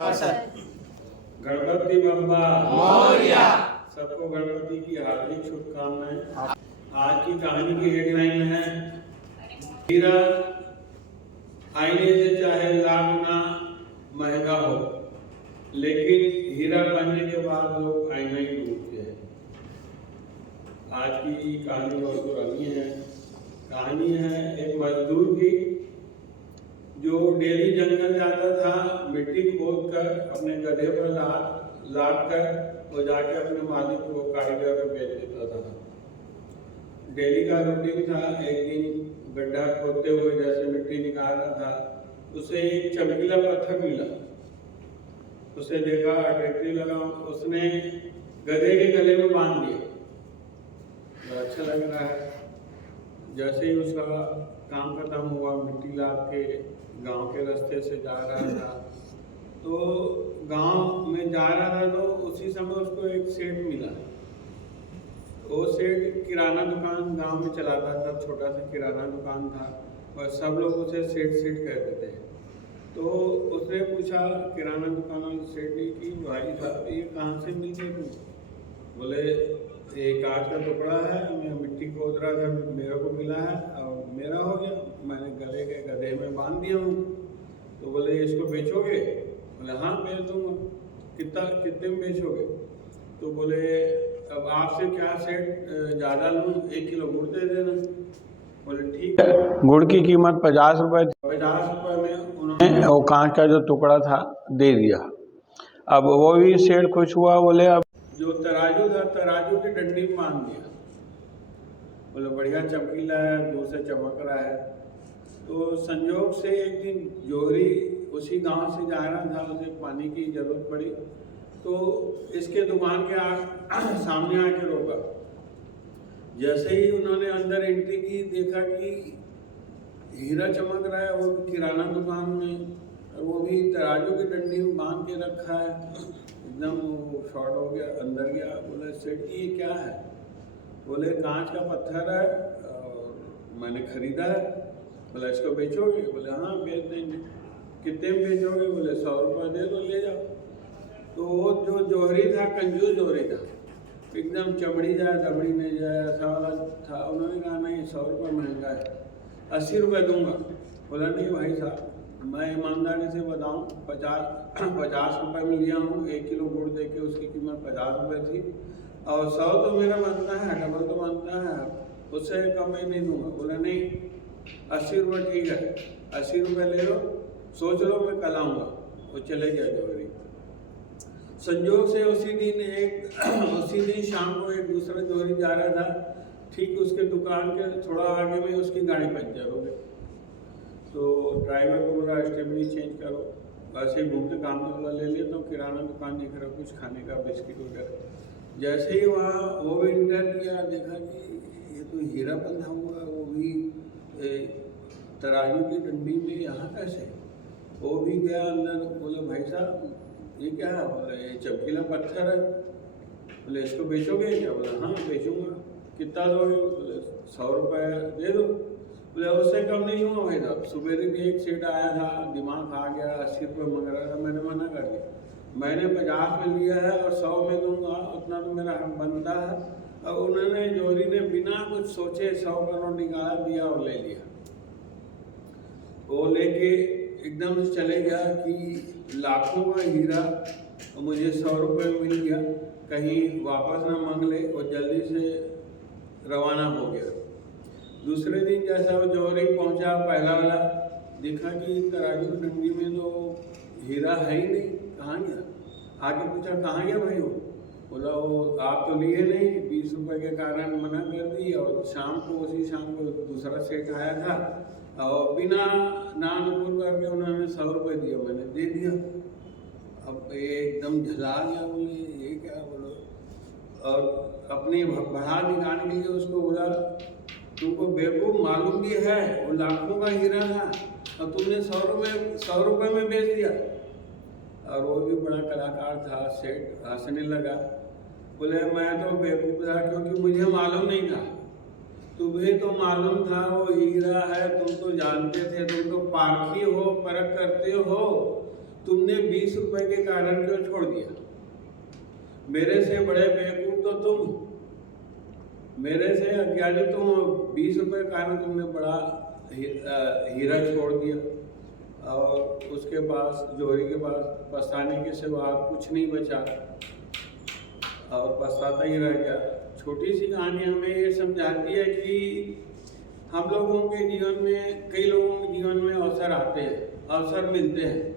गणपति बप्पा मोरया। सबको गणपति की हार्दिक शुभकामनाएं। आज की कहानी की हेडलाइन है हीरा आईने से चाहे लाख गुना महंगा हो, लेकिन हीरा बनने के बाद लोग आईना ही ढूंढते हैं। आज की कहानी बहुत पुरानी है। कहानी है एक मजदूर की जो डेली जंगल जाता था, मिट्टी खोद कर अपने गधे पर लाद कर वो जाके अपने मालिक को कारीगर को बेच देता था। डेली का रूटीन था। एक दिन गड्ढा खोदते हुए जैसे मिट्टी निकाल रहा था, उसे एक चमकीला पत्थर मिला। उसे देखा, अट्रैक्टिव लगा, उसने गधे के गले में बांध दिया। तो अच्छा लग रहा है। जैसे ही उसका काम खत्म हुआ, मिट्टी लाद के गांव के रास्ते से जा रहा था, तो गांव में जा रहा था तो उसी समय उसको एक सेठ मिला। वो सेठ किराना दुकान गांव में चलाता था, छोटा सा किराना दुकान था और सब लोग उसे सेठ सेठ कहते थे। तो उसने पूछा किराना दुकान वाले सेठ ने कि भाई साहब ये कहाँ से मिल गए तुम? बोले ये कांच का टुकड़ा है, मैं मिट्टी खोद रहा था, मेरे को मिला है और मेरा हो गया, मैंने गले के गधे में बांध दिया हूँ। तो बोले इसको बेचोगे? बोले हाँ बेच दूंगा। कितने में बेचोगे? तो बोले अब आपसे क्या सेठ ज़्यादा लूँ, 1 किलो गुड़ दे देना। बोले ठीक है। गुड़ की कीमत 50 रुपये थी। 50 रुपये में उन्होंने वो कांच का जो टुकड़ा था दे दिया। अब वो भी सेठ खुश हुआ। बोले अब जो तराजू था, तराजू की डंडी में बांध दिया। बोले बढ़िया चमकीला है, दूर से चमक रहा है। तो संयोग से एक दिन जोहरी उसी गांव से जा रहा था, उसे पानी की जरूरत पड़ी, तो इसके दुकान के सामने आके रोका। जैसे ही उन्होंने अंदर एंट्री की, देखा कि हीरा चमक रहा है, वो किराना दुकान में, और वो भी तराजू की डंडी में बांध के रखा है। एकदम वो शॉर्ट हो गया, अंदर गया। बोले सेठ जी ये क्या है? बोले कांच का पत्थर है और मैंने खरीदा है। बोला इसको बेचोगे? बोले हाँ बेच देंगे। कितने में बेचोगे? बोले 100 रुपये दे दो, ले जाओ। तो वो जो जोहरी था, कंजूस जोहरी था, एकदम चमड़ी जाए दबड़ी नहीं जाए ऐसा वाला था। उन्होंने कहा नहीं 100 रुपये महंगा है, 80 रुपये दूंगा। बोला नहीं भाई साहब, मैं ईमानदारी से बताऊं, 50 रुपये में लिया हूँ। 1 किलो गुड़ दे के उसकी कीमत 50 रुपये थी और 100 तो मेरा बनता है, डबल तो बनता है, उससे कम ही नहीं दूंगा। बोला नहीं 80 रुपये ठीक है, 80 रुपये ले लो, सोच लो, मैं कल आऊँगा। वो चले गया जोहरी। संयोग से उसी दिन शाम को एक दूसरा जोहरी जा रहा था। ठीक उसके दुकान के थोड़ा आगे में उसकी गाड़ी पंचर हो गई। तो ड्राइवर को बोला स्टेपनी चेंज करो। वैसे ही घूमते काम में बोला ले लिया, तो किराना दुकान दिख रहा, कुछ खाने का बिस्किट वगैरह। जैसे ही वहाँ वो भी इंटर किया, देखा कि ये तो हीरा बंधा हुआ, वो भी तराजू की डंडी में, यहाँ कैसे? वो भी गया अंदर। बोले भाई साहब ये क्या है? बोले ये चमकीला पत्थर है। बोले इसको बेचोगे क्या? बोला हाँ बेचूंगा। कितना दोगे? बोले 100 रुपये दे दो। बोले उससे कम नहीं दूंगा भाई साहब। सुबह भी एक सेठ आया था, दिमाग आ गया, 80 रुपये मांग रहा था, मैंने मना कर दिया। मैंने 50 में लिया है और 100 में दूंगा, उतना तो मेरा हक बनता है। और उन्होंने जोहरी ने बिना कुछ सोचे 100 का नोट निकाला, दिया और ले लिया। वो लेके एकदम से चले गया कि लाखों का हीरा मुझे 100 रुपये में मिल गया, कहीं वापस ना मांग ले, और जल्दी से रवाना हो गया। दूसरे दिन जैसा वो जोहरी पहुंचा, पहला वाला देखा कि तराजू की डंडी में तो हीरा है ही नहीं, कहाँ गया? आगे पूछा कहाँ गया भाई वो? बोला वो आप तो लिए नहीं, 20 रुपये के कारण मना कर दी, और उसी शाम को दूसरा सेठ आया था और बिना नानुकुर करके उन्होंने 100 रुपये दिया, मैंने दे दिया। अब ये एकदम झला गया। बोले ये क्या? बोलो, और अपनी बढ़ा दिखाने के लिए उसको बोला तुमको बेवकूफ़ मालूम भी है वो लाखों का हीरा था और तुमने 100 रुपये में बेच दिया। और वो भी बड़ा कलाकार था, सेठ हंसने लगा। बोले मैं तो बेवकूफ़ था क्योंकि मुझे मालूम नहीं था, तुम्हें तो मालूम था वो हीरा है, तुम तो जानते थे, तुम तो पारखी हो, परख करते हो। तुमने 20 रुपए के कारण क्यों छोड़ दिया? मेरे से बड़े बेवकूफ तो तुम, मेरे से अज्ञानी तुम। 20 रुपए के कारण तुमने बड़ा हीरा छोड़ दिया और उसके पास, जोहरी के पास पछताने के सिवा कुछ नहीं बचा और पछताता ही रह गया। छोटी सी कहानी हमें ये समझाती है कि हम लोगों के जीवन में, कई लोगों के जीवन में अवसर आते हैं, अवसर मिलते हैं।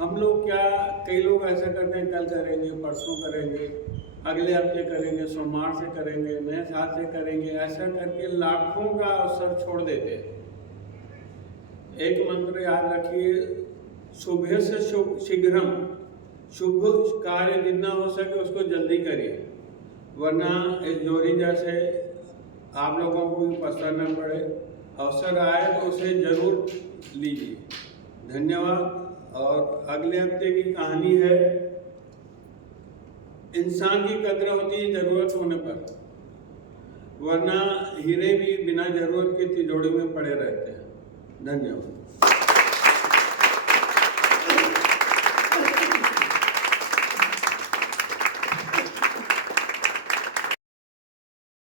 हम लोग क्या, कई लोग ऐसा करते हैं, कल करेंगे, परसों करेंगे, अगले हफ्ते करेंगे, सोमवार से करेंगे, नए साल से करेंगे, ऐसा करके लाखों का अवसर छोड़ देते हैं। एक मंत्र याद रखिए, शुभ से शीघ्रम, शुभ कार्य जितना हो सके उसको जल्दी करिए, वरना इस जोहरी जैसे आप लोगों को भी पछताना पड़े। अवसर आए तो उसे जरूर लीजिए। धन्यवाद। और अगले हफ्ते की कहानी है, इंसान की कद्र होती है जरूरत होने पर, वरना हीरे भी बिना जरूरत के तिजोरी में पड़े रहते हैं। धन्यवाद।